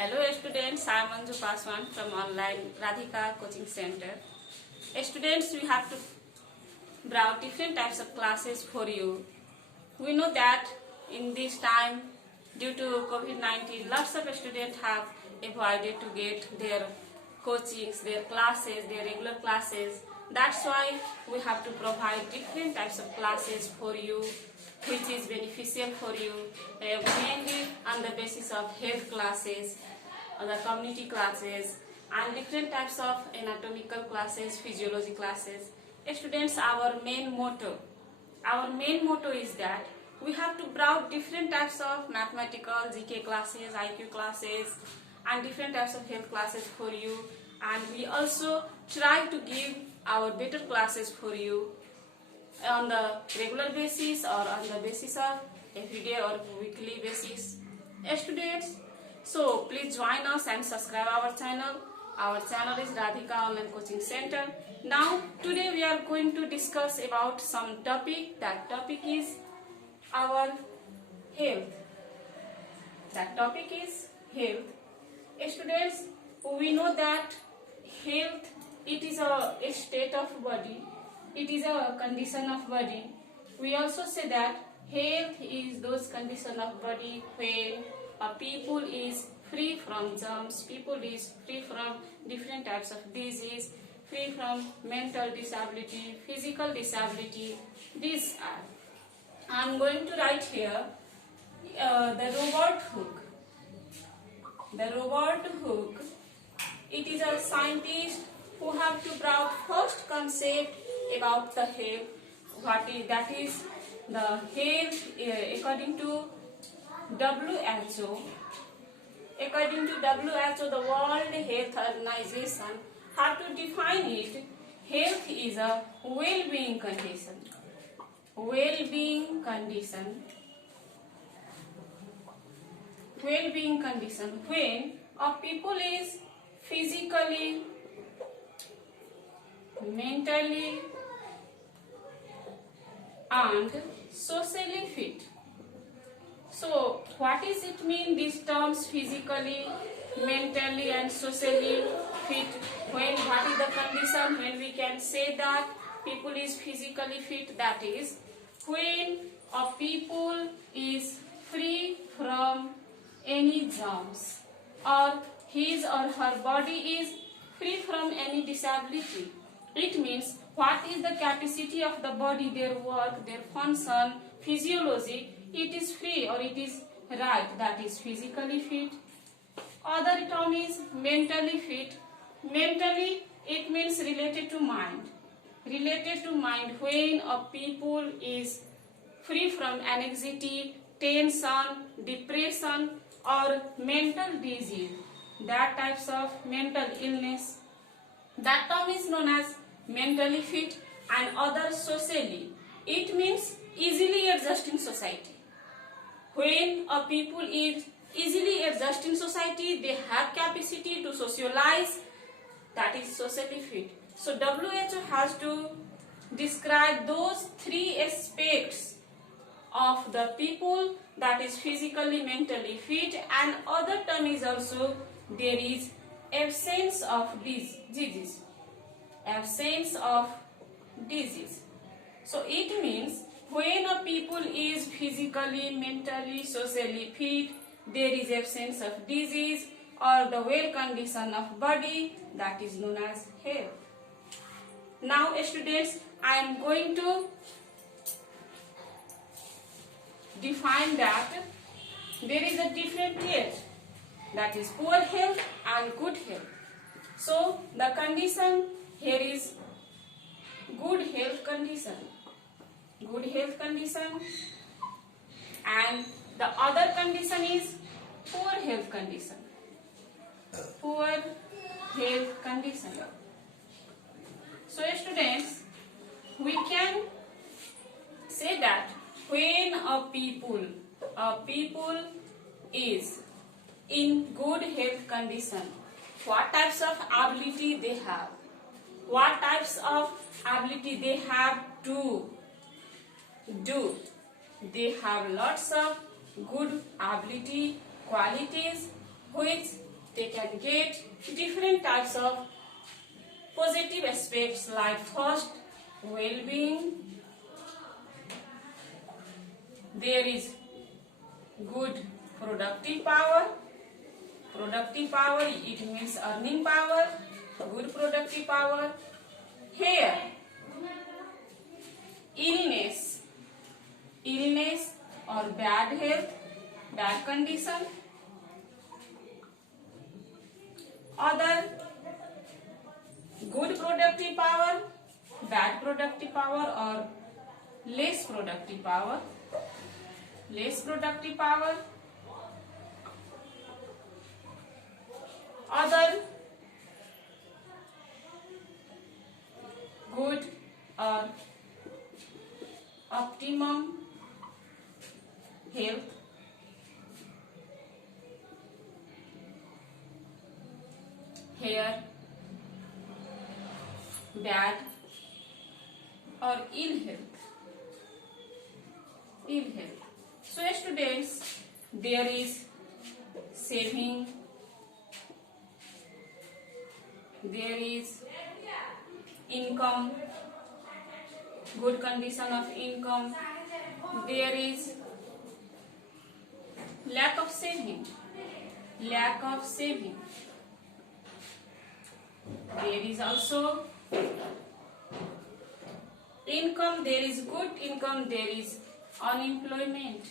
Hello students, I am Manju Paswan from online Radhika Coaching Center. Students, we have to bring different types of classes for you. We know that in this time, due to COVID-19, lots of students have avoided to get their coachings, their classes, their regular classes. That's why we have to provide different types of classes for you, which is beneficial for you, mainly on the basis of health classes, the community classes, and different types of anatomical classes, physiology classes. Students, our main motto is that we have to browse different types of mathematical, GK classes, IQ classes, and different types of health classes for you. And we also try to give our better classes for you on the regular basis or on the basis of everyday or weekly basis. Students, so please join us and subscribe our channel. Our channel is Radhika Online Coaching Center. Now today we are going to discuss about some topic. That topic is our health. That topic is health. Students, we know that health, it is a state of body. It is a condition of body. We also say that health is those condition of body when a people is free from germs, people is free from different types of disease, free from mental disability, physical disability. These are. I am going to write here the Robert Hooke. The Robert Hooke, it is a scientist who have to brought first concept about the health. That is the health according to WHO. According to WHO, the World Health Organization, how to define it? Health is a well-being condition. Well-being condition. Well-being condition when a people is physically, mentally, and socially fit. So what is it mean, these terms physically, mentally and socially fit? When what is the condition when we can say that people is physically fit? That is when a people is free from any germs, or his or her body is free from any disability. It means what is the capacity of the body, their work, their function, physiology, it is free or it is right, that is physically fit. Other term is mentally fit. Mentally, it means related to mind. Related to mind when a people is free from anxiety, tension, depression or mental disease, that types of mental illness. That term is known as mentally fit. And other socially, it means easily adjusting society. When a people is easily adjusting society, they have capacity to socialize, that is socially fit. So WHO has to describe those three aspects of the people, that is physically, mentally fit, and other term is also there is absence of disease. Absence of disease. So it means when a people is physically, mentally, socially fit, there is absence of disease or the well condition of body, that is known as health. Now students, I am going to define that there is a different health, that is poor health and good health. So the condition here is good health condition. Good health condition, and the other condition is poor health condition. Poor health condition. So students, we can say that when a people is in good health condition, what types of ability they have, what types of ability they have to do. They have lots of good ability, qualities which they can get different types of positive aspects like first, well-being. There is good productive power. Productive power, it means earning power. Good productive power. Here, illness or bad health, bad condition. Other, good productive power, bad productive power or less productive power. Less productive power. Other, good or optimum health. Here, bad or ill health. Ill health. So students, there is saving, there is income, good condition of income, there is lack of saving, there is also income, there is good income, there is unemployment.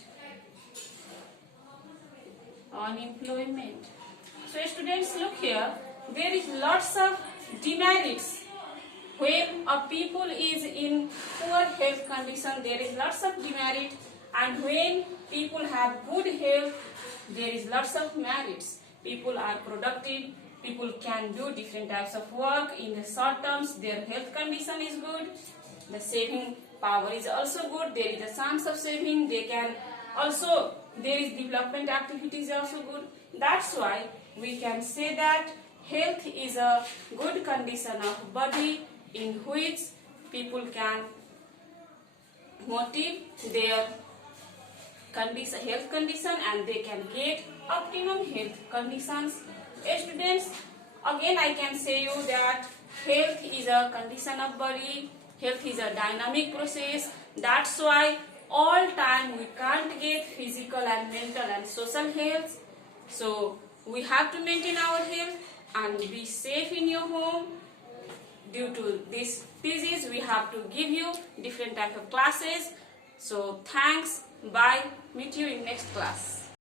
So students, look here, there is lots of demerits. When a people is in poor health condition, there is lots of demerit, and when people have good health, there is lots of merits. People are productive, people can do different types of work in the short terms, their health condition is good, the saving power is also good, there is a chance of saving, they can also, there is development activities also good. That's why we can say that health is a good condition of body in which people can motive their health condition and they can get optimum health conditions. Students, again I can say you that health is a condition of body, health is a dynamic process. That's why all time we can't get physical and mental and social health. So we have to maintain our health and be safe in your home. Due to this thesis, we have to give you different type of classes. So thanks, bye, meet you in next class.